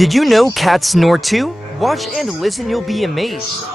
Did you know cats snore too? Watch and listen, you'll be amazed.